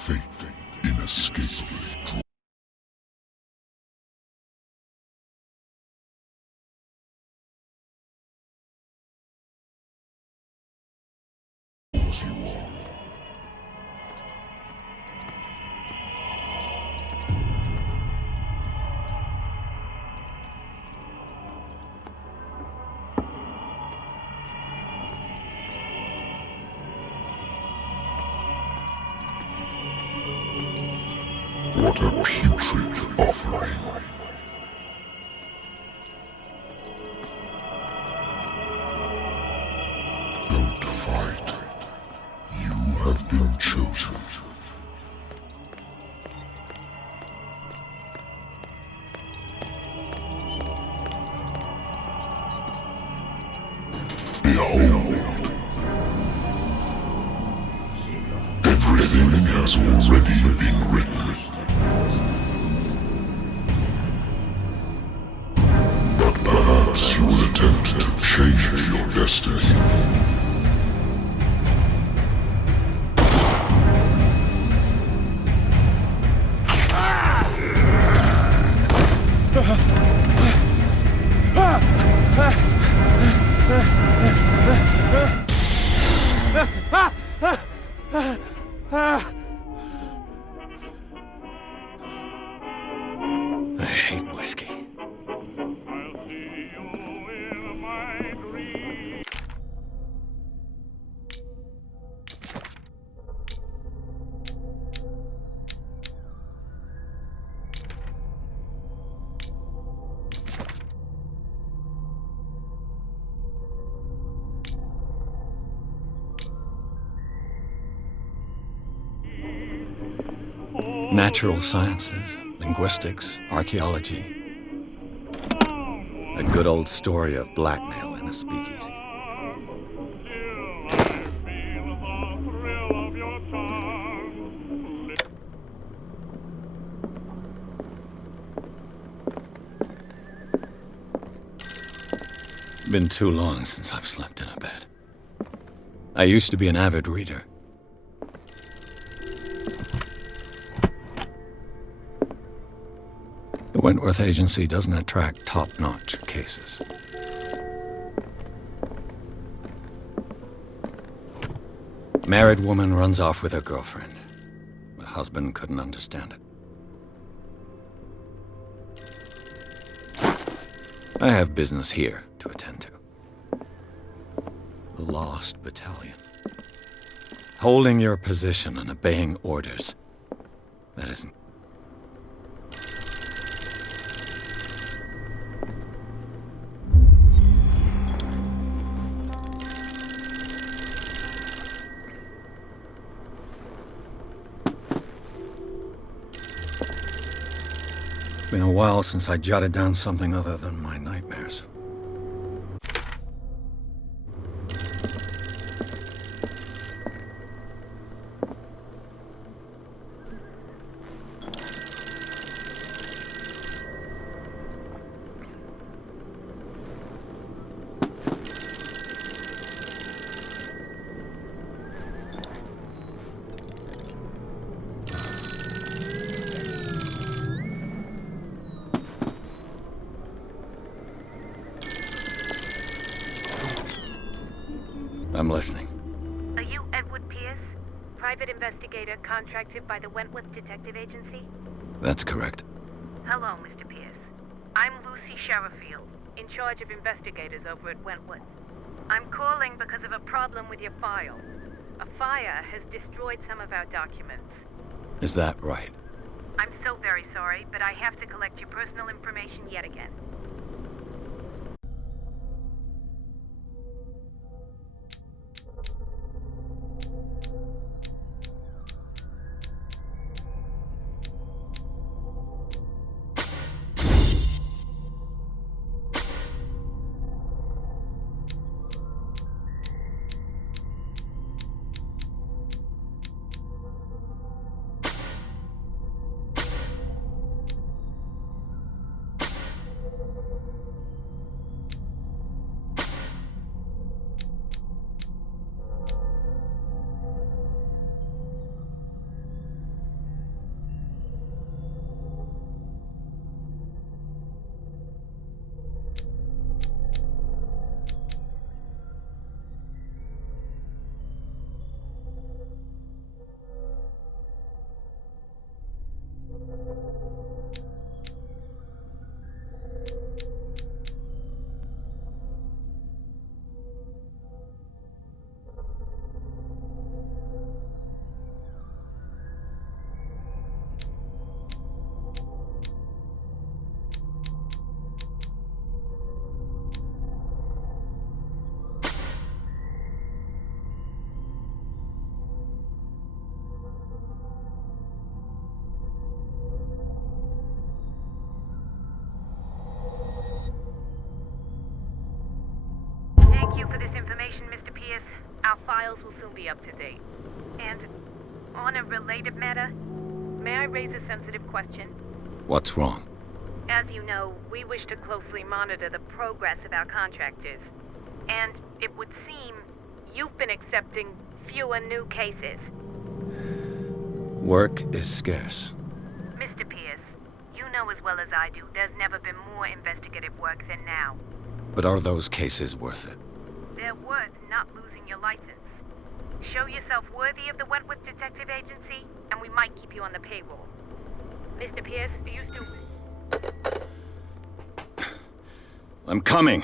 Fate inescapably draws you on. What a putrid offering. Don't fight. You have been chosen. Behold. Everything has already been written. But perhaps you will attempt to change your destiny. I hate whiskey. Natural sciences, linguistics, archaeology. A good old story of blackmail in a speakeasy. Been too long since I've slept in a bed. I used to be an avid reader. The Wentworth Agency doesn't attract top-notch cases. Married woman runs off with her girlfriend. The husband couldn't understand it. I have business here to attend to. The Lost Battalion. Holding your position and obeying orders. That isn't... Been a while since I jotted down something other than my nightmares. I'm listening. Are you Edward Pierce, private investigator contracted by the Wentworth Detective Agency? That's correct. Hello, Mr. Pierce. I'm Lucy Sherifield, in charge of investigators over at Wentworth. I'm calling because of a problem with your file. A fire has destroyed some of our documents. Is that right? I'm so very sorry, but I have to collect your personal information yet again. be up to date. And on a related matter, may I raise a sensitive question? What's wrong? As you know, we wish to closely monitor the progress of our contractors. And it would seem you've been accepting fewer new cases. Work is scarce. Mr. Pierce, you know as well as I do, there's never been more investigative work than now. But are those cases worth it? They're worth not losing your license. Show yourself worthy of the Wentworth Detective Agency, and we might keep you on the payroll. Mr. Pierce, are you still... I'm coming!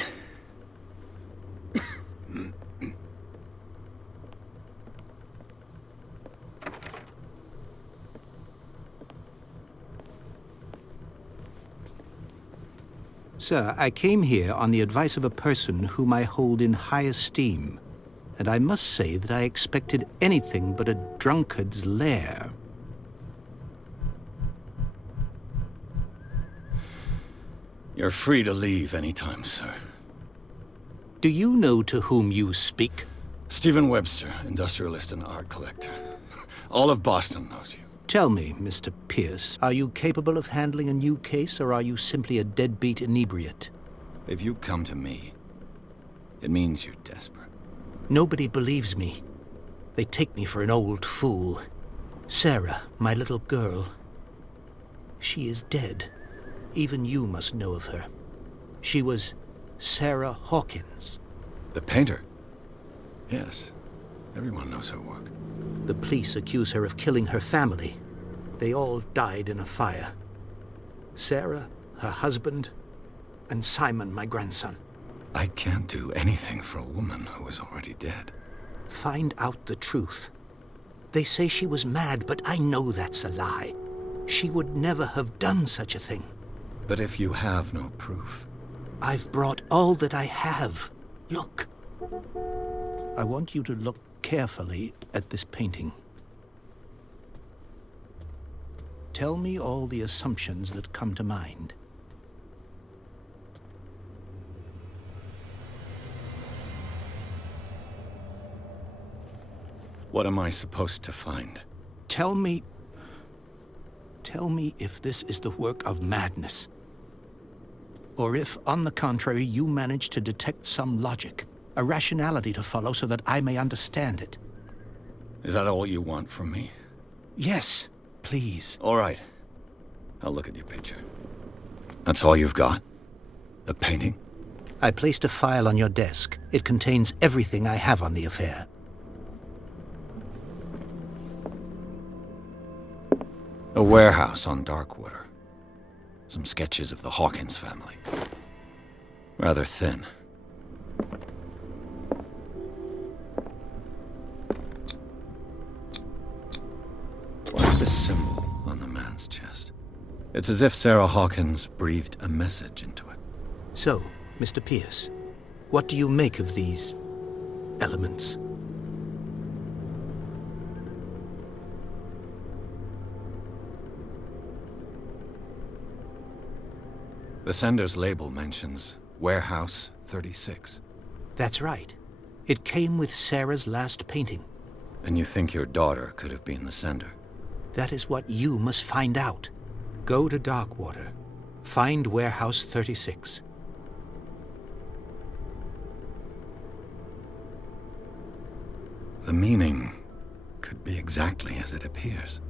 Sir, I came here on the advice of a person whom I hold in high esteem, and I must say that I expected anything but a drunkard's lair. You're free to leave anytime, sir. Do you know to whom you speak? Stephen Webster, industrialist and art collector. All of Boston knows you. Tell me, Mr. Pierce, are you capable of handling a new case, or are you simply a deadbeat inebriate? If you come to me, it means you're desperate. Nobody believes me. They take me for an old fool. Sarah, my little girl, she is dead. Even you must know of her. She was Sarah Hawkins. The painter? Yes. Everyone knows her work. The police accuse her of killing her family. They all died in a fire. Sarah, her husband, and Simon, my grandson. I can't do anything for a woman who is already dead. Find out the truth. They say she was mad, but I know that's a lie. She would never have done such a thing. But if you have no proof... I've brought all that I have. Look. I want you to look carefully at this painting. Tell me all the assumptions that come to mind. What am I supposed to find? Tell me if this is the work of madness. Or if, on the contrary, you manage to detect some logic, a rationality to follow so that I may understand it. Is that all you want from me? Yes, please. All right. I'll look at your picture. That's all you've got? The painting? I placed a file on your desk. It contains everything I have on the affair. A warehouse on Darkwater. Some sketches of the Hawkins family. Rather thin. What's this symbol on the man's chest? It's as if Sarah Hawkins breathed a message into it. So, Mr. Pierce, what do you make of these elements? The sender's label mentions Warehouse 36. That's right. It came with Sarah's last painting. And you think your daughter could have been the sender? That is what you must find out. Go to Darkwater. Find Warehouse 36. The meaning could be exactly as it appears.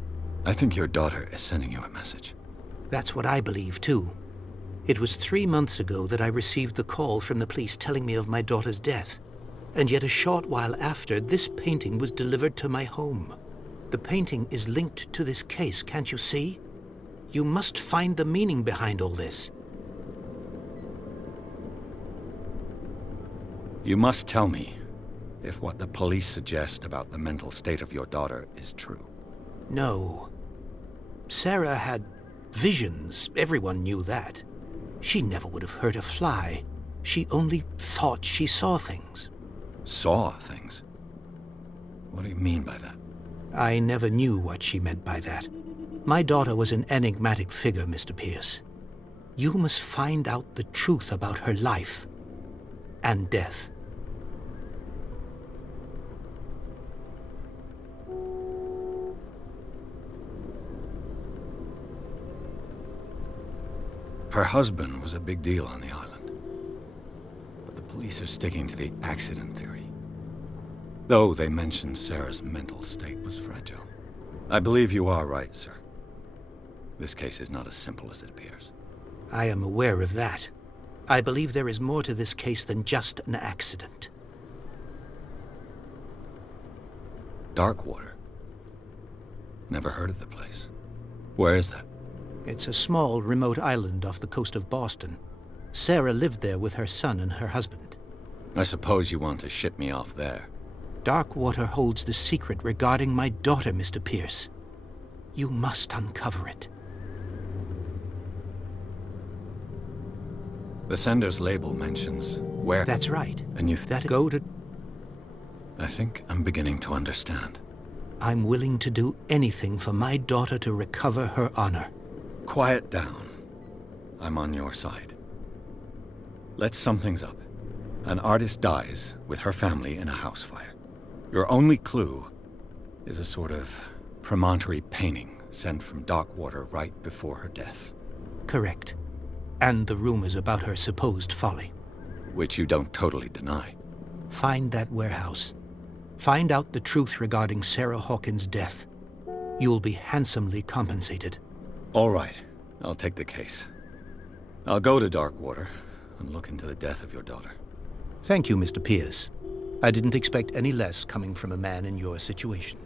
I think your daughter is sending you a message. That's what I believe, too. It was 3 months ago that I received the call from the police telling me of my daughter's death. And yet a short while after, this painting was delivered to my home. The painting is linked to this case, can't you see? You must find the meaning behind all this. You must tell me if what the police suggest about the mental state of your daughter is true. No. Sarah had visions. Everyone knew that. She never would have hurt a fly. She only thought she saw things. Saw things? What do you mean by that? I never knew what she meant by that. My daughter was an enigmatic figure, Mr. Pierce. You must find out the truth about her life and death. Her husband was a big deal on the island. But the police are sticking to the accident theory. Though they mentioned Sarah's mental state was fragile. I believe you are right, sir. This case is not as simple as it appears. I am aware of that. I believe there is more to this case than just an accident. Darkwater. Never heard of the place. Where is that? It's a small, remote island off the coast of Boston. Sarah lived there with her son and her husband. I suppose you want to ship me off there. Darkwater holds the secret regarding my daughter, Mr. Pierce. You must uncover it. The sender's label mentions where... That's right. And you Go to... I think I'm beginning to understand. I'm willing to do anything for my daughter to recover her honor. Quiet down. I'm on your side. Let's sum things up. An artist dies with her family in a house fire. Your only clue is a sort of promontory painting sent from Darkwater right before her death. Correct. And the rumors about her supposed folly. Which you don't totally deny. Find that warehouse. Find out the truth regarding Sarah Hawkins' death. You'll be handsomely compensated. All right. I'll take the case. I'll go to Darkwater and look into the death of your daughter. Thank you, Mr. Pierce. I didn't expect any less coming from a man in your situation.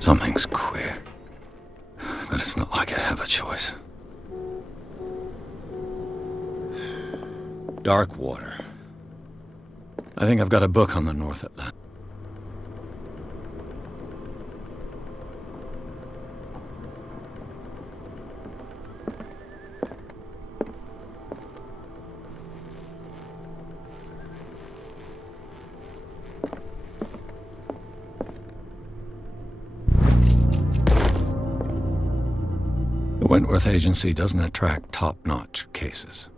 Something's queer. But it's not like I have a choice. Darkwater. I think I've got a book on the North Atlantic. The Wentworth Agency doesn't attract top-notch cases.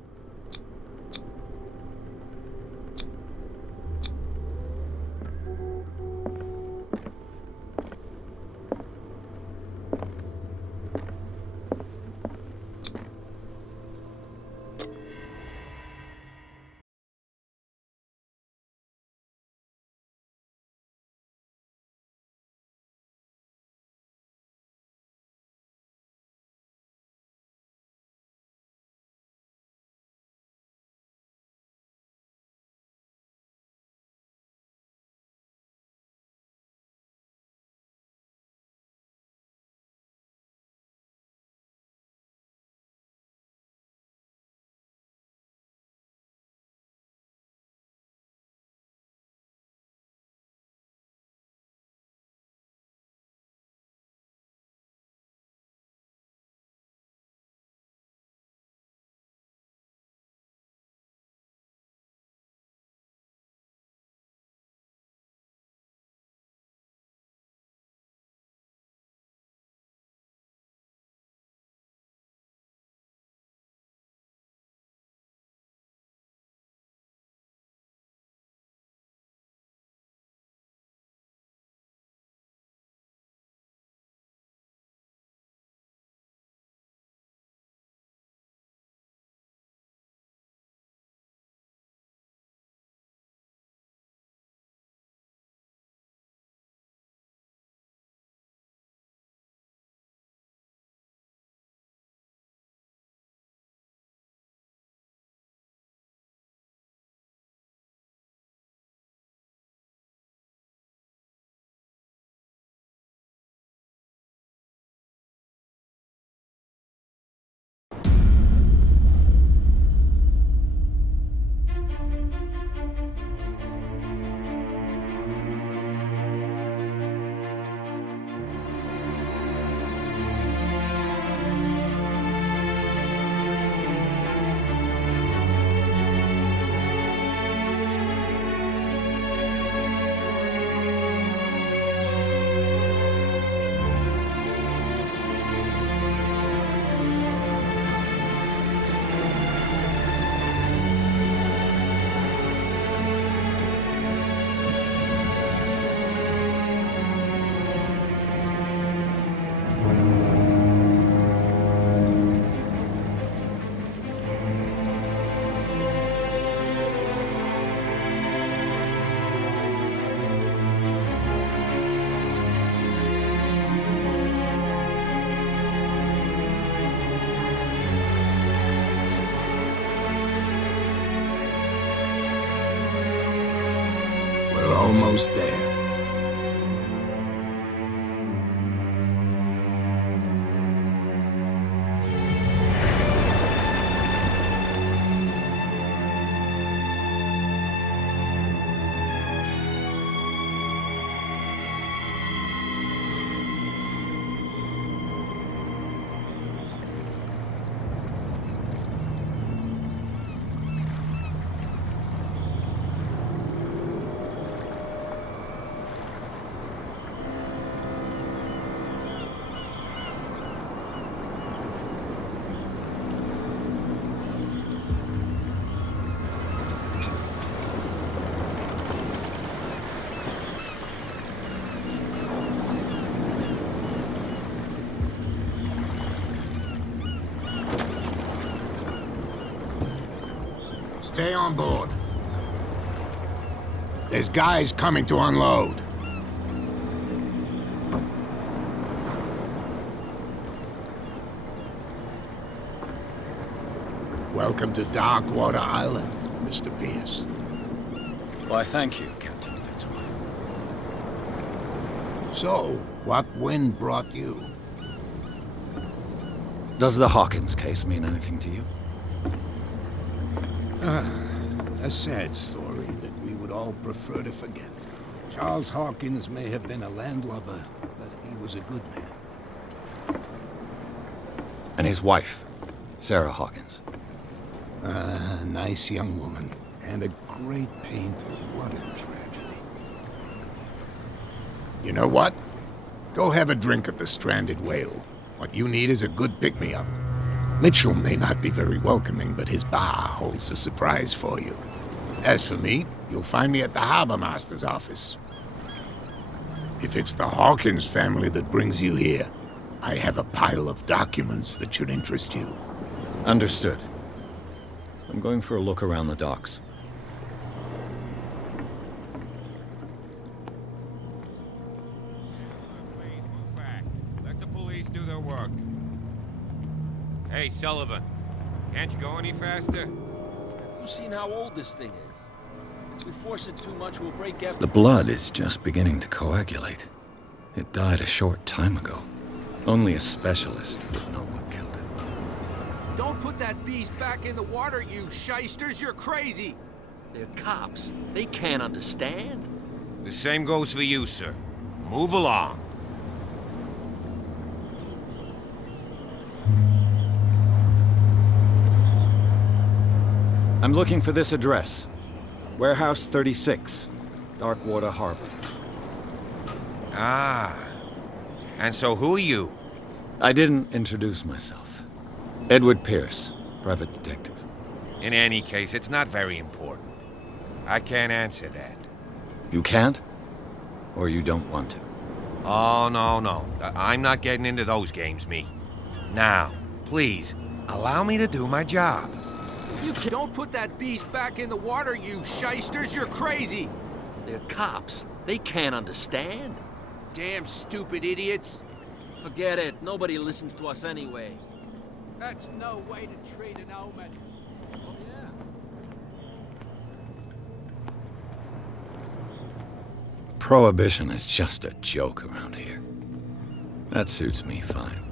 almost there. Stay on board. There's guys coming to unload. Welcome to Darkwater Island, Mr. Pierce. Why, thank you, Captain Fitzroy. So, what wind brought you? Does the Hawkins case mean anything to you? A sad story that we would all prefer to forget. Charles Hawkins may have been a landlubber, but he was a good man. And his wife, Sarah Hawkins. A nice young woman, and a great painter. What a tragedy. You know what? Go have a drink at the Stranded Whale. What you need is a good pick-me-up. Mitchell may not be very welcoming, but his bar holds a surprise for you. As for me, you'll find me at the Harbor Master's office. If it's the Hawkins family that brings you here, I have a pile of documents that should interest you. Understood. I'm going for a look around the docks. Please move back. Let the police do their work. Hey, Sullivan. Can't you go any faster? You've seen how old this thing is. If we force it too much, we'll break everything. The blood is just beginning to coagulate. It died a short time ago. Only a specialist would know what killed it. Don't put that beast back in the water, you shysters! You're crazy! They're cops. They can't understand. The same goes for you, sir. Move along. I'm looking for this address. Warehouse 36, Darkwater Harbor. Ah. And so who are you? I didn't introduce myself. Edward Pierce, private detective. In any case, it's not very important. I can't answer that. You can't? Or you don't want to? Oh, no. I'm not getting into those games, me. Now, please, allow me to do my job. Don't put that beast back in the water, you shysters! You're crazy! They're cops. They can't understand. Damn stupid idiots! Forget it. Nobody listens to us anyway. That's no way to treat an omen. Oh, yeah. Prohibition is just a joke around here. That suits me fine.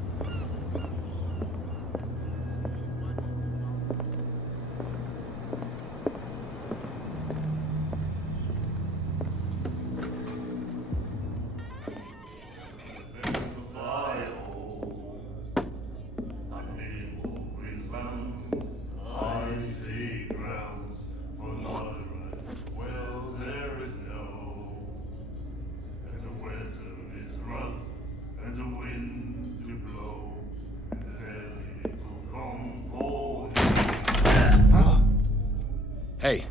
Hey,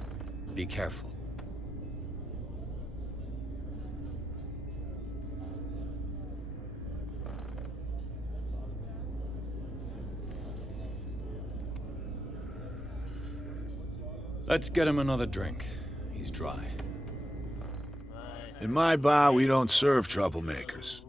be careful. Let's get him another drink. He's dry. In my bar, we don't serve troublemakers.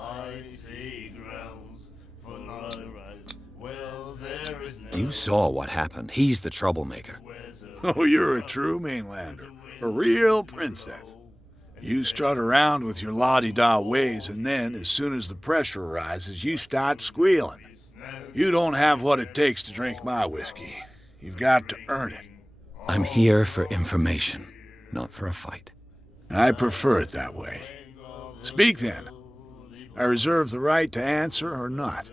I see grounds for no right. You saw what happened. He's the troublemaker. Oh, you're a true mainlander. A real princess. You strut around with your la-di-da ways, and then, as soon as the pressure arises, you start squealing. You don't have what it takes to drink my whiskey. You've got to earn it. I'm here for information, not for a fight. I prefer it that way. Speak then. I reserve the right to answer or not.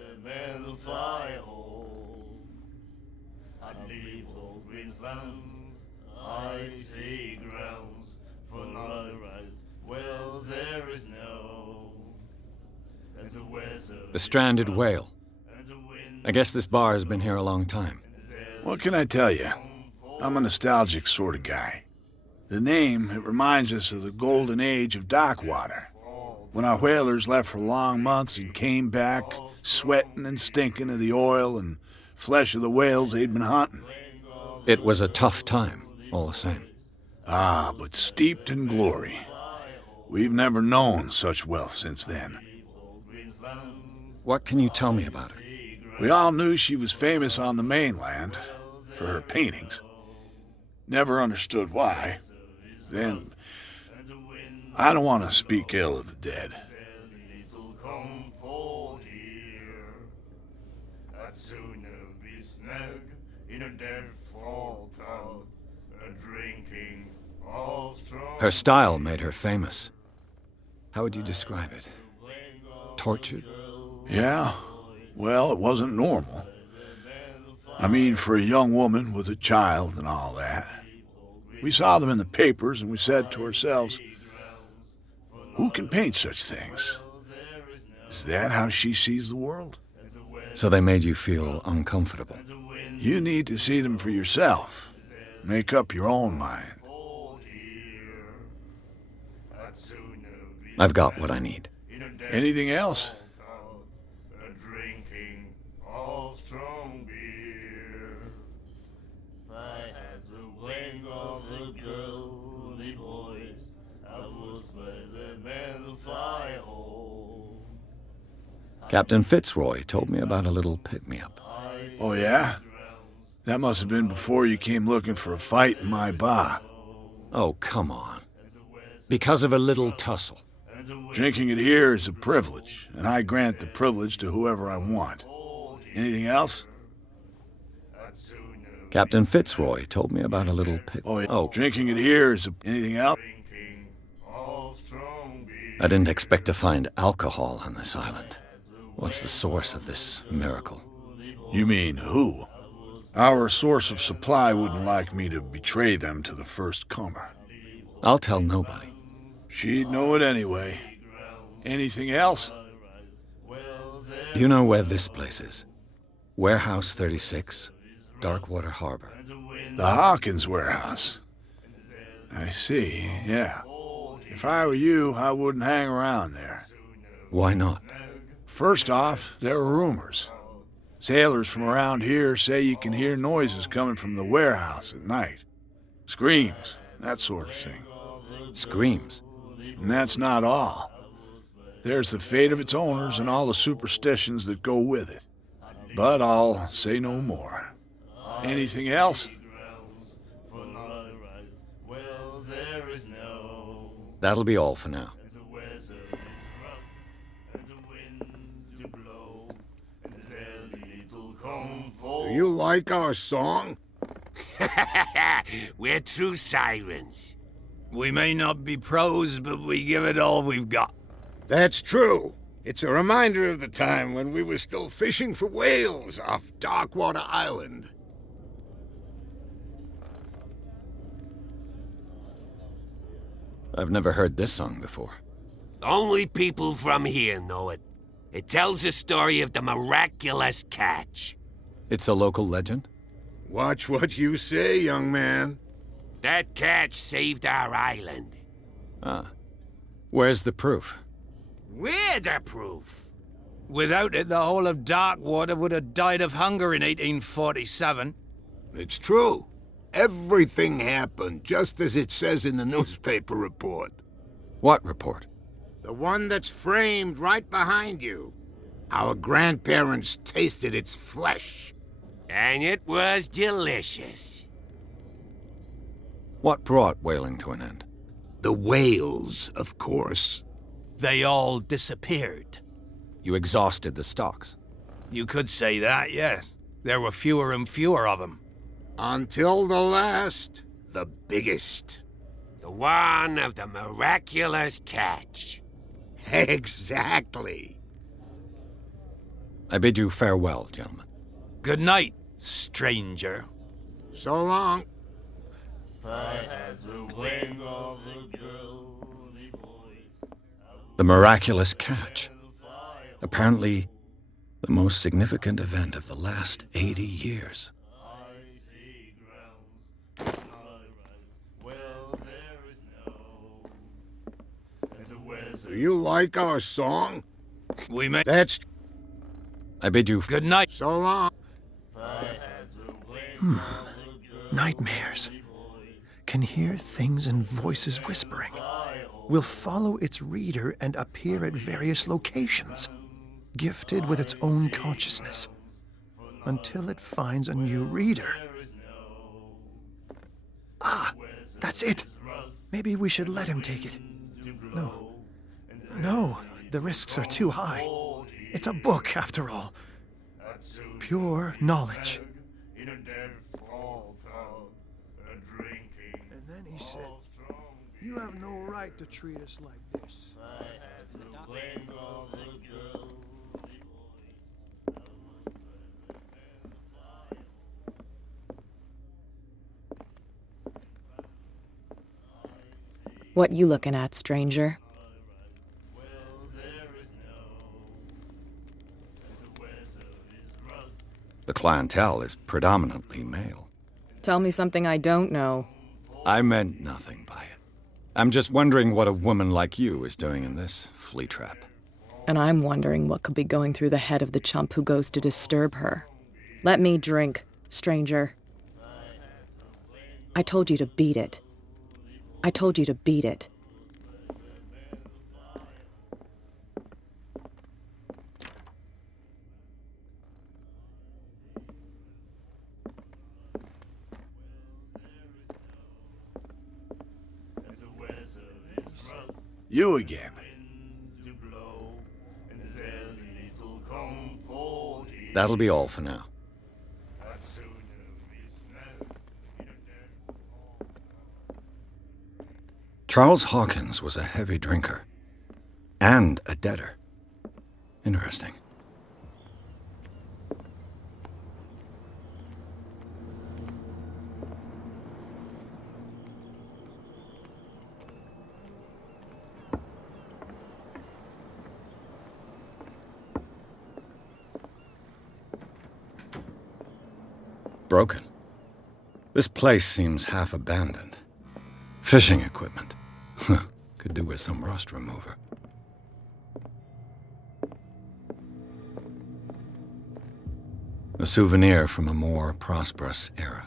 The Stranded Whale. I guess this bar has been here a long time. What can I tell you? I'm a nostalgic sort of guy. The name, it reminds us of the golden age of dockwater, when our whalers left for long months and came back sweating and stinking of the oil and flesh of the whales they'd been hunting. It was a tough time, all the same. Ah, but steeped in glory. We've never known such wealth since then. What can you tell me about her? We all knew she was famous on the mainland for her paintings. Never understood why. Then, I don't want to speak ill of the dead. Her style made her famous. How would you describe it? Tortured? Yeah, well, it wasn't normal. I mean, for a young woman with a child and all that. We saw them in the papers and we said to ourselves, who can paint such things? Is that how she sees the world? So they made you feel uncomfortable. You need to see them for yourself. Make up your own mind. I've got what I need. Anything else? Captain Fitzroy told me about a little pick-me-up. Oh, yeah? That must have been before you came looking for a fight in my bar. Oh, come on. Because of a little tussle. Drinking it here is a privilege, and I grant the privilege to whoever I want. Anything else? Captain Fitzroy told me about a little pick... Oh, yeah. Drinking it here is anything else? I didn't expect to find alcohol on this island. What's the source of this miracle? You mean who? Our source of supply wouldn't like me to betray them to the first comer. I'll tell nobody. She'd know it anyway. Anything else? Do you know where this place is? Warehouse 36, Darkwater Harbor. The Hawkins warehouse. I see, yeah. If I were you, I wouldn't hang around there. Why not? First off, there are rumors. Sailors from around here say you can hear noises coming from the warehouse at night. Screams, that sort of thing. Screams? And that's not all. There's the fate of its owners and all the superstitions that go with it. But I'll say no more. Anything else? That'll be all for now. Do you like our song? We're true sirens. We may not be pros, but we give it all we've got. That's true. It's a reminder of the time when we were still fishing for whales off Darkwater Island. I've never heard this song before. Only people from here know it. It tells the story of the miraculous catch. It's a local legend? Watch what you say, young man. That catch saved our island. Ah. Where's the proof? We're the proof. Without it, the whole of Darkwater would have died of hunger in 1847. It's true. Everything happened just as it says in the newspaper report. What report? The one that's framed right behind you. Our grandparents tasted its flesh. And it was delicious. What brought whaling to an end? The whales, of course. They all disappeared. You exhausted the stocks. You could say that, yes. There were fewer and fewer of them. Until the last, the biggest. The one of the miraculous catch. Exactly. I bid you farewell, gentlemen. Good night, stranger. So long. The miraculous catch. Apparently, the most significant event of the last 80 years. Do you like our song? We may... That's... I bid you Good night. So long. Nightmares. Can hear things and voices whispering. Will follow its reader and appear at various locations, gifted with its own consciousness, until it finds a new reader. Ah, that's it. Maybe we should let him take it. No, the risks are too high. It's a book, after all. Pure knowledge. And then he said, "You have no right to treat us like this." What you looking at, stranger? The clientele is predominantly male. Tell me something I don't know. I meant nothing by it. I'm just wondering what a woman like you is doing in this flea trap. And I'm wondering what could be going through the head of the chump who goes to disturb her. Let me drink, stranger. I told you to beat it. I told you to beat it. You again. That'll be all for now. Charles Hawkins was a heavy drinker. And a debtor. Interesting. Broken. This place seems half abandoned. Fishing equipment. Could do with some rust remover. A souvenir from a more prosperous era.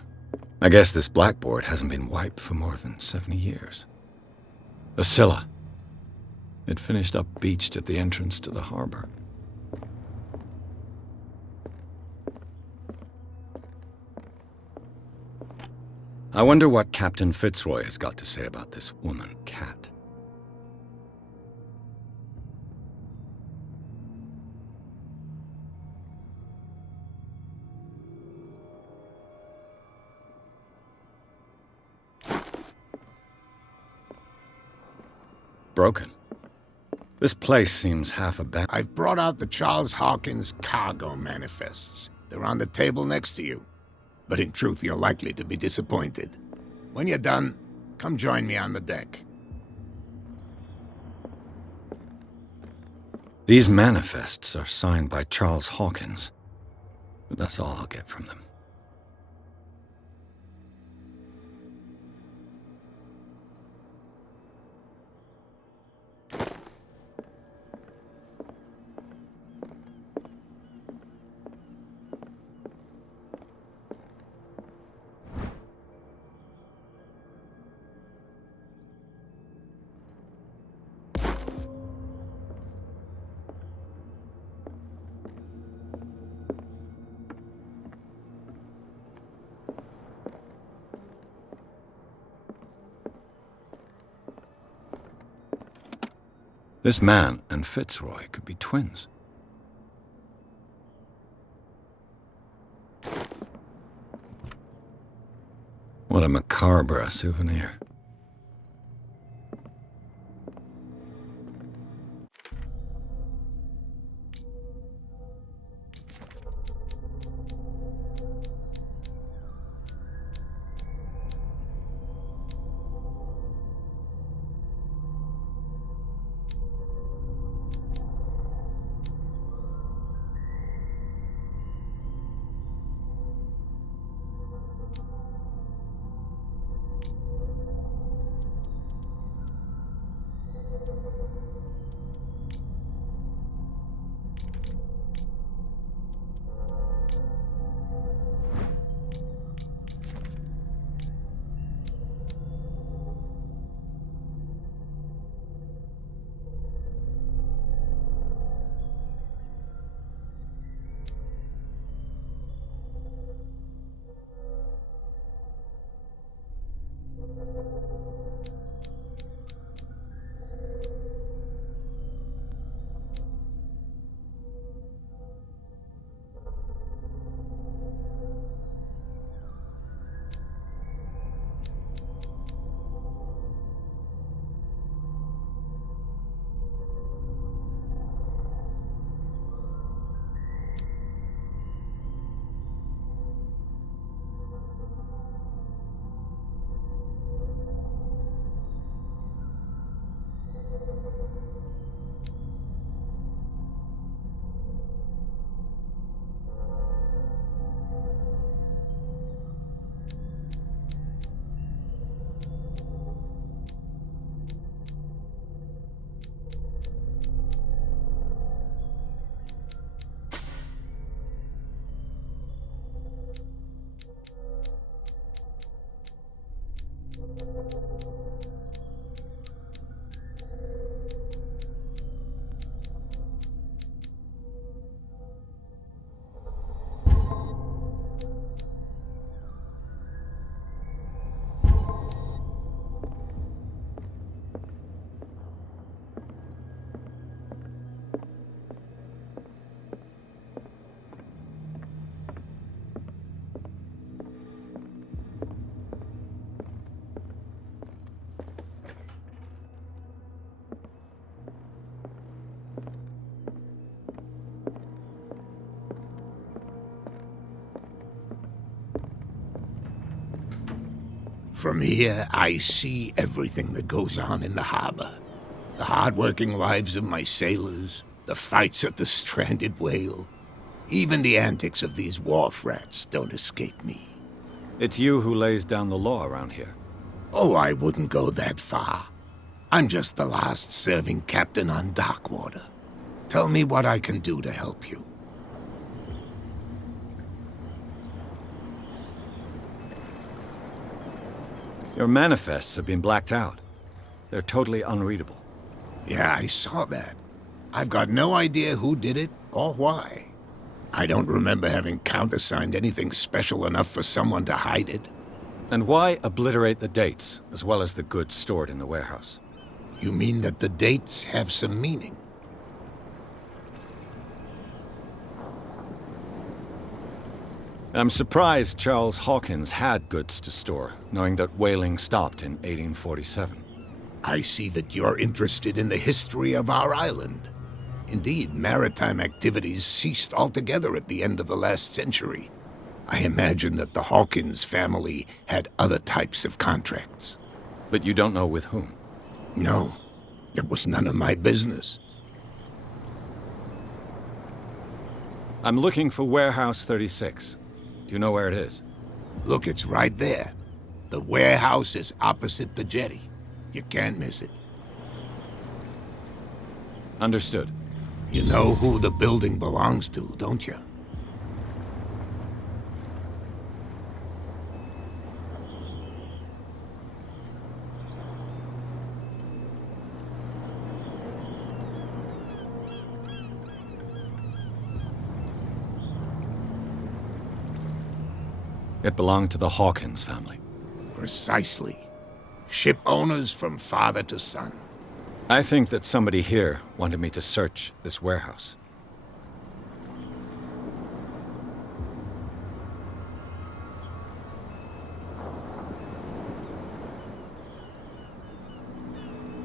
I guess this blackboard hasn't been wiped for more than 70 years. A Scylla. It finished up beached at the entrance to the harbor. I wonder what Captain Fitzroy has got to say about this woman, Cat. Broken. This place seems half abandoned. I've brought out the Charles Hawkins cargo manifests. They're on the table next to you. But in truth, you're likely to be disappointed. When you're done, come join me on the deck. These manifests are signed by Charles Hawkins, but that's all I'll get from them. This man and Fitzroy could be twins. What a macabre souvenir. From here, I see everything that goes on in the harbor. The hard-working lives of my sailors, the fights at the stranded whale. Even the antics of these wharf rats don't escape me. It's you who lays down the law around here. Oh, I wouldn't go that far. I'm just the last serving captain on Darkwater. Tell me what I can do to help you. Your manifests have been blacked out. They're totally unreadable. Yeah, I saw that. I've got no idea who did it or why. I don't remember having countersigned anything special enough for someone to hide it. And why obliterate the dates, as well as the goods stored in the warehouse? You mean that the dates have some meaning? I'm surprised Charles Hawkins had goods to store, knowing that whaling stopped in 1847. I see that you're interested in the history of our island. Indeed, maritime activities ceased altogether at the end of the last century. I imagine that the Hawkins family had other types of contracts. But you don't know with whom? No, it was none of my business. I'm looking for Warehouse 36. Do you know where it is? Look, it's right there. The warehouse is opposite the jetty. You can't miss it. Understood. You know who the building belongs to, don't you? It belonged to the Hawkins family. Precisely. Ship owners from father to son. I think that somebody here wanted me to search this warehouse.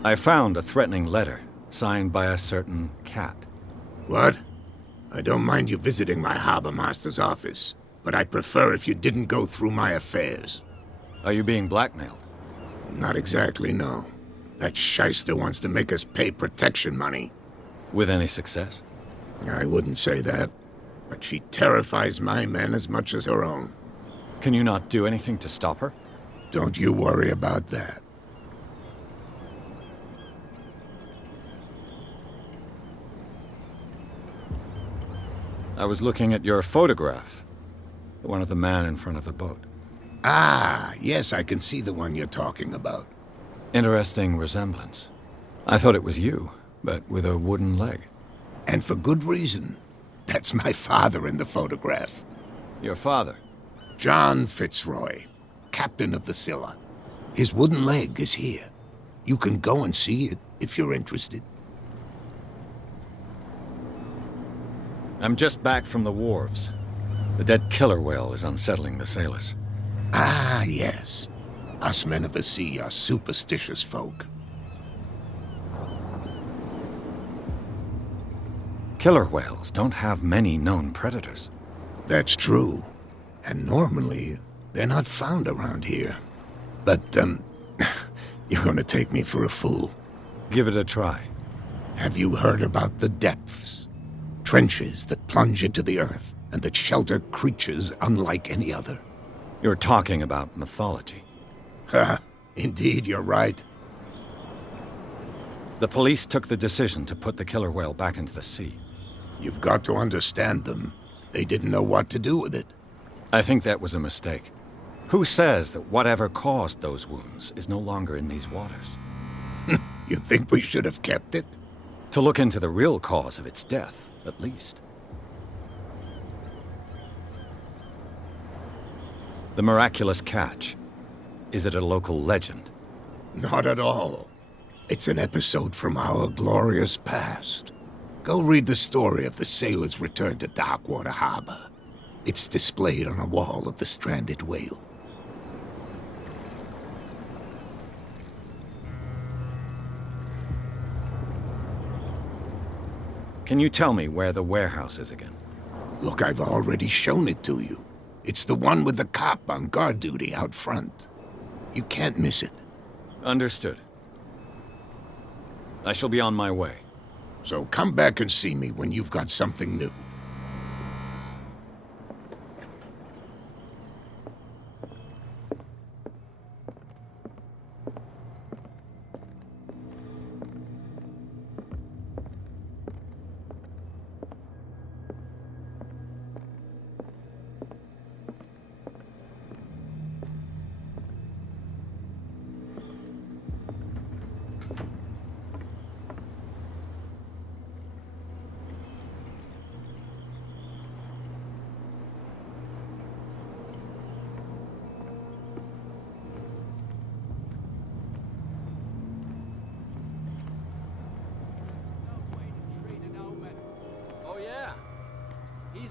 I found a threatening letter signed by a certain cat. What? I don't mind you visiting my harbor master's office, but I'd prefer if you didn't go through my affairs. Are you being blackmailed? Not exactly, no. That shyster wants to make us pay protection money. With any success? I wouldn't say that, but she terrifies my men as much as her own. Can you not do anything to stop her? Don't you worry about that. I was looking at your photograph. The one of the man in front of the boat. Ah, yes, I can see the one you're talking about. Interesting resemblance. I thought it was you, but with a wooden leg. And for good reason. That's my father in the photograph. Your father? John Fitzroy, captain of the Scylla. His wooden leg is here. You can go and see it if you're interested. I'm just back from the wharves. The dead killer whale is unsettling the sailors. Ah, yes. Us men of the sea are superstitious folk. Killer whales don't have many known predators. That's true. And normally, they're not found around here. But, you're gonna take me for a fool. Give it a try. Have you heard about the depths? Trenches that plunge into the earth and that shelter creatures unlike any other. You're talking about mythology. Ha! Indeed, you're right. The police took the decision to put the killer whale back into the sea. You've got to understand them. They didn't know what to do with it. I think that was a mistake. Who says that whatever caused those wounds is no longer in these waters? You think we should have kept it? To look into the real cause of its death, at least. The miraculous catch. Is it a local legend? Not at all. It's an episode from our glorious past. Go read the story of the sailor's return to Darkwater Harbor. It's displayed on a wall of the stranded whale. Can you tell me where the warehouse is again? Look, I've already shown it to you. It's the one with the cop on guard duty out front. You can't miss it. Understood. I shall be on my way. So come back and see me when you've got something new.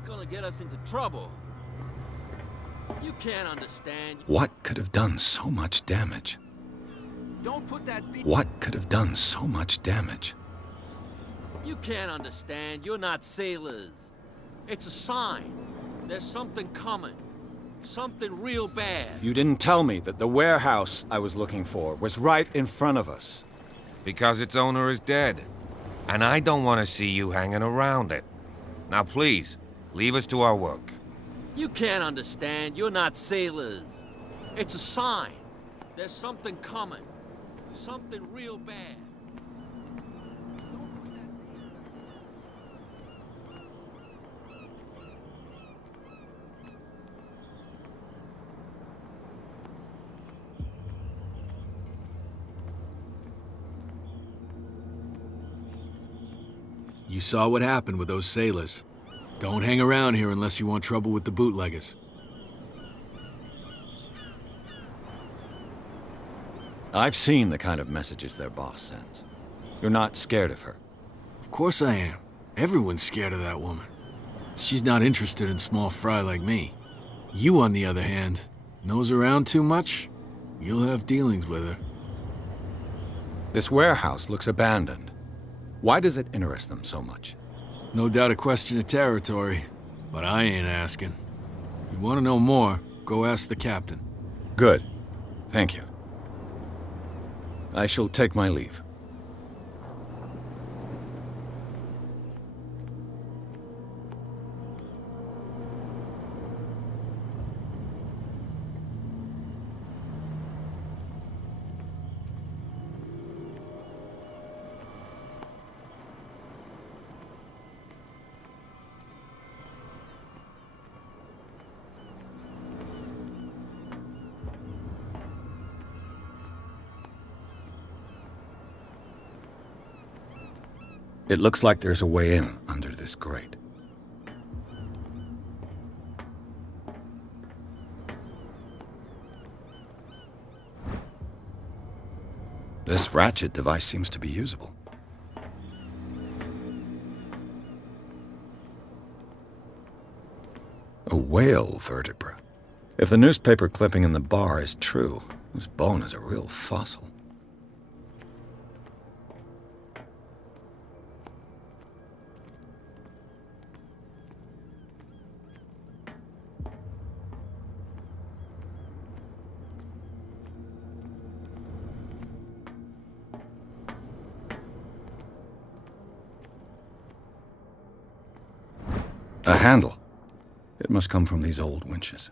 Gonna get us into trouble. You can't understand. What could have done so much damage? Don't put that What could have done so much damage? You can't understand. You're not sailors. It's a sign. There's something coming. Something real bad. You didn't tell me that the warehouse I was looking for was right in front of us. Because its owner is dead. And I don't want to see you hanging around it. Now please, leave us to our work. You can't understand. You're not sailors. It's a sign. There's something coming. Something real bad. You saw what happened with those sailors. Don't hang around here unless you want trouble with the bootleggers. I've seen the kind of messages their boss sends. You're not scared of her? Of course I am. Everyone's scared of that woman. She's not interested in small fry like me. You, on the other hand, nose around too much, you'll have dealings with her. This warehouse looks abandoned. Why does it interest them so much? No doubt a question of territory, but I ain't asking. If you want to know more, go ask the captain. Good. Thank you. I shall take my leave. It looks like there's a way in under this grate. This ratchet device seems to be usable. A whale vertebra. If the newspaper clipping in the bar is true, this bone is a real fossil. A handle. It must come from these old winches.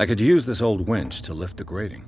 I could use this old winch to lift the grating.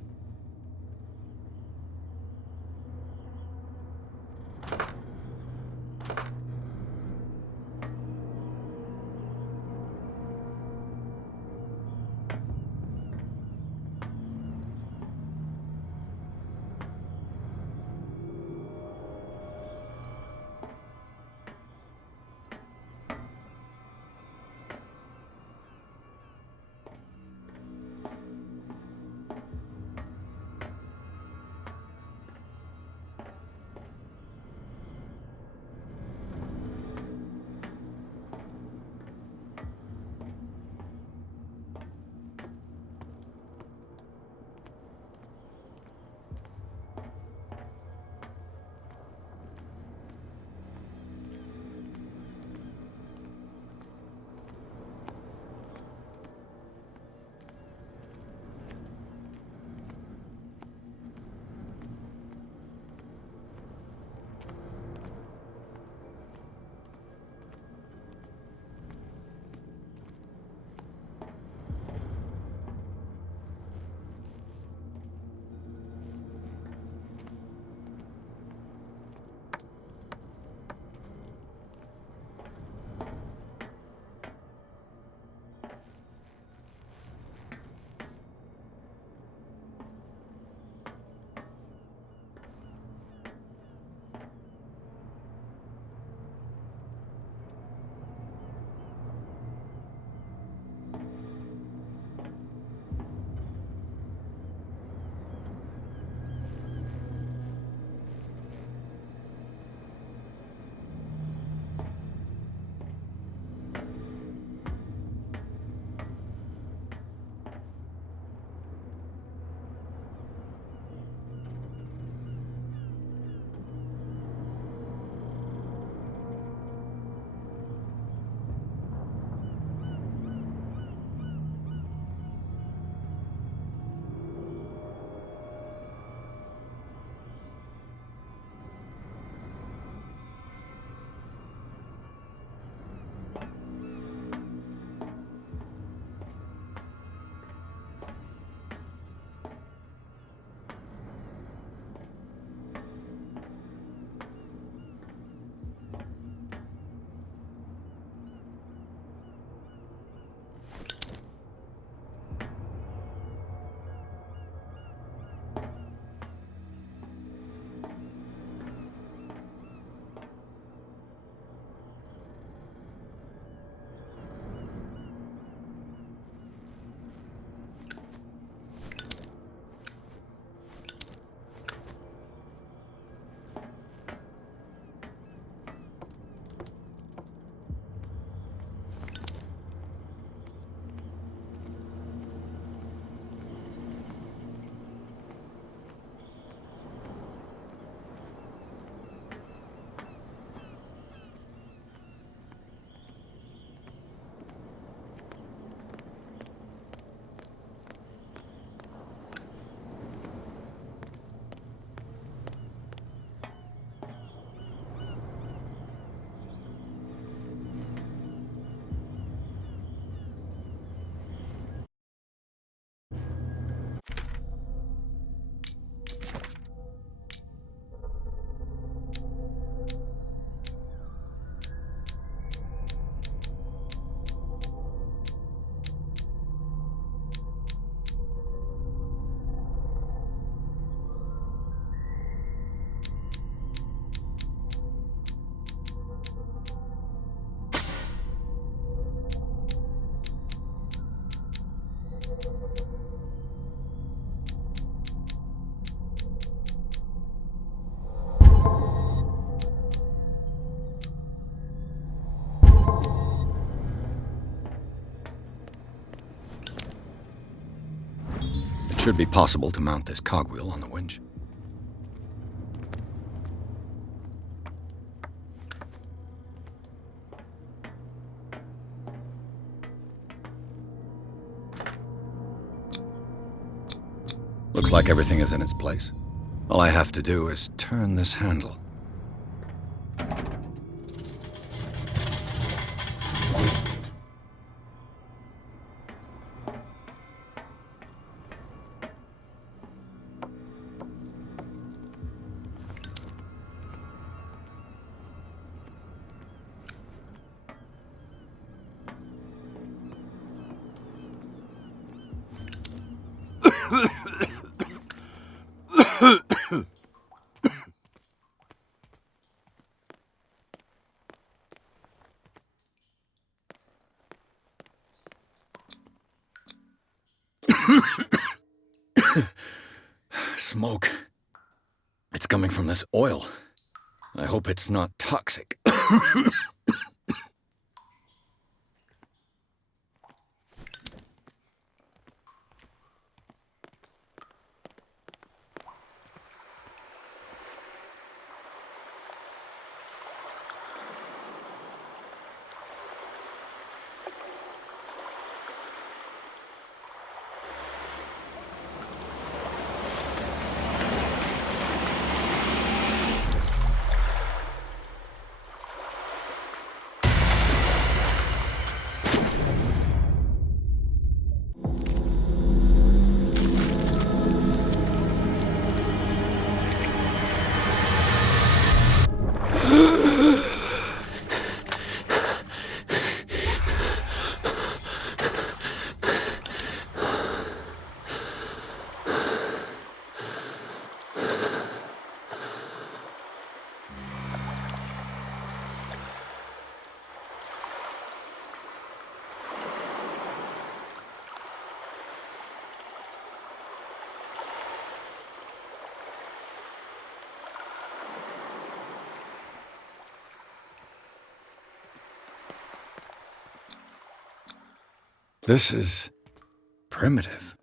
Should be possible to mount this cogwheel on the winch. Looks like everything is in its place. All I have to do is turn this handle. Smoke. It's coming from this oil. I hope it's not toxic. This is primitive.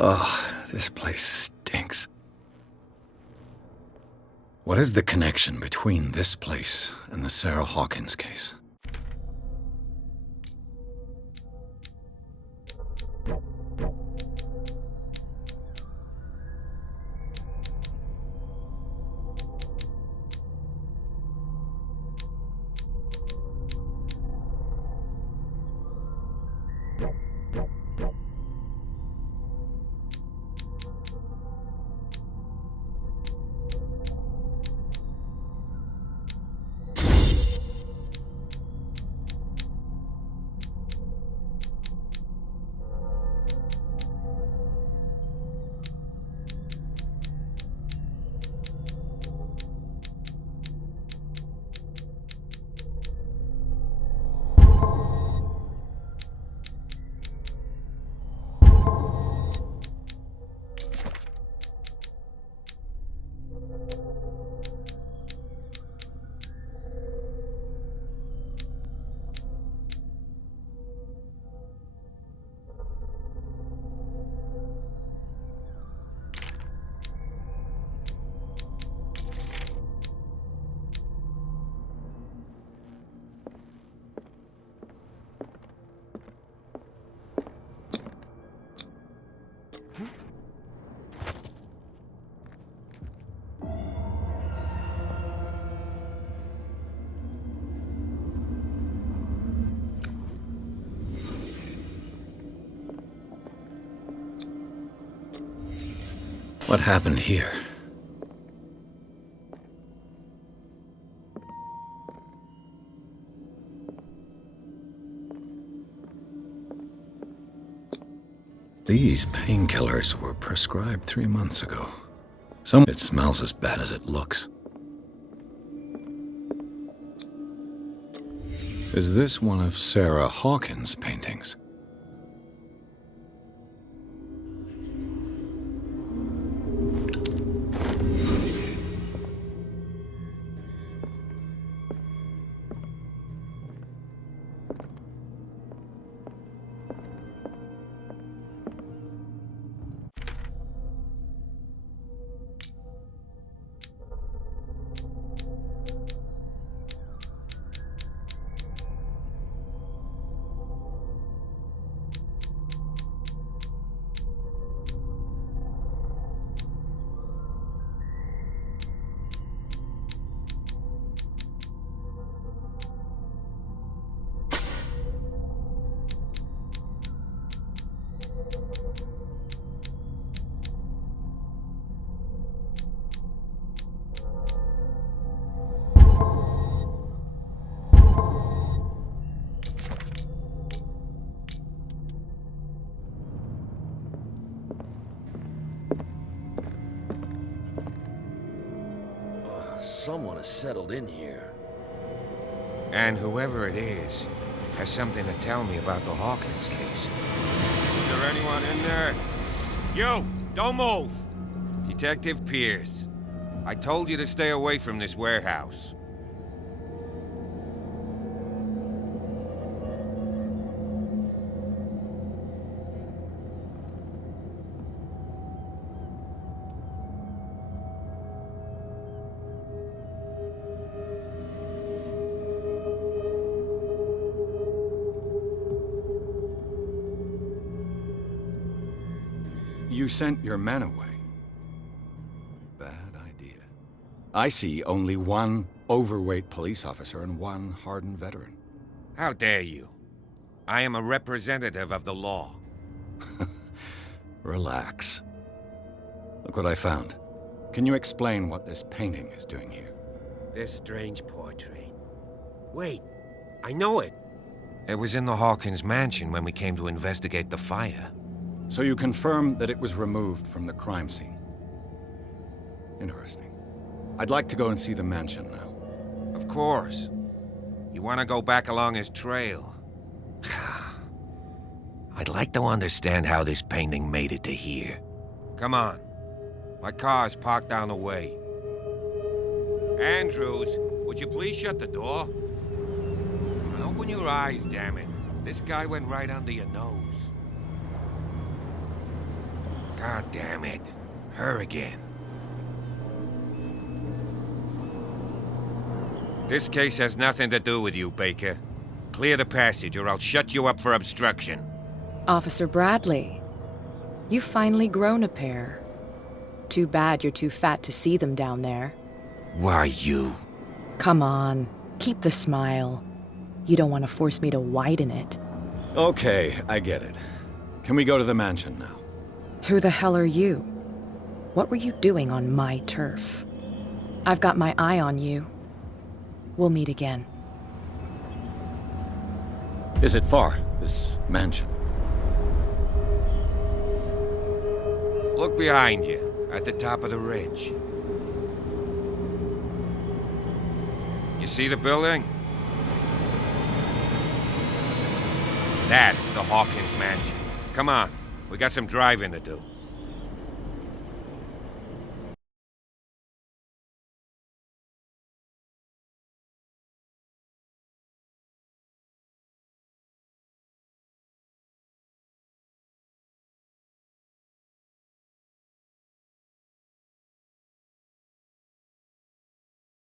Ugh, this place stinks. What is the connection between this place and the Sarah Hawkins case? What happened here? These painkillers were prescribed 3 months ago. It smells as bad as it looks. Is this one of Sarah Hawkins' paintings? Someone has settled in here. And whoever it is has something to tell me about the Hawkins case. Is there anyone in there? You! Don't move! Detective Pierce. I told you to stay away from this warehouse. You sent your men away. Bad idea. I see only one overweight police officer and one hardened veteran. How dare you? I am a representative of the law. Relax. Look what I found. Can you explain what this painting is doing here? This strange portrait. Wait, I know it. It was in the Hawkins mansion when we came to investigate the fire. So you confirm that it was removed from the crime scene. Interesting. I'd like to go and see the mansion now. Of course. You want to go back along his trail? I'd like to understand how this painting made it to here. Come on. My car's parked down the way. Andrews, would you please shut the door? And open your eyes, damn it. This guy went right under your nose. God damn it. Her again. This case has nothing to do with you, Baker. Clear the passage or I'll shut you up for obstruction. Officer Bradley, you've finally grown a pair. Too bad you're too fat to see them down there. Why, you? Come on, keep the smile. You don't want to force me to widen it. Okay, I get it. Can we go to the mansion now? Who the hell are you? What were you doing on my turf? I've got my eye on you. We'll meet again. Is it far, this mansion? Look behind you, at the top of the ridge. You see the building? That's the Hawkins mansion. Come on, we got some driving to do.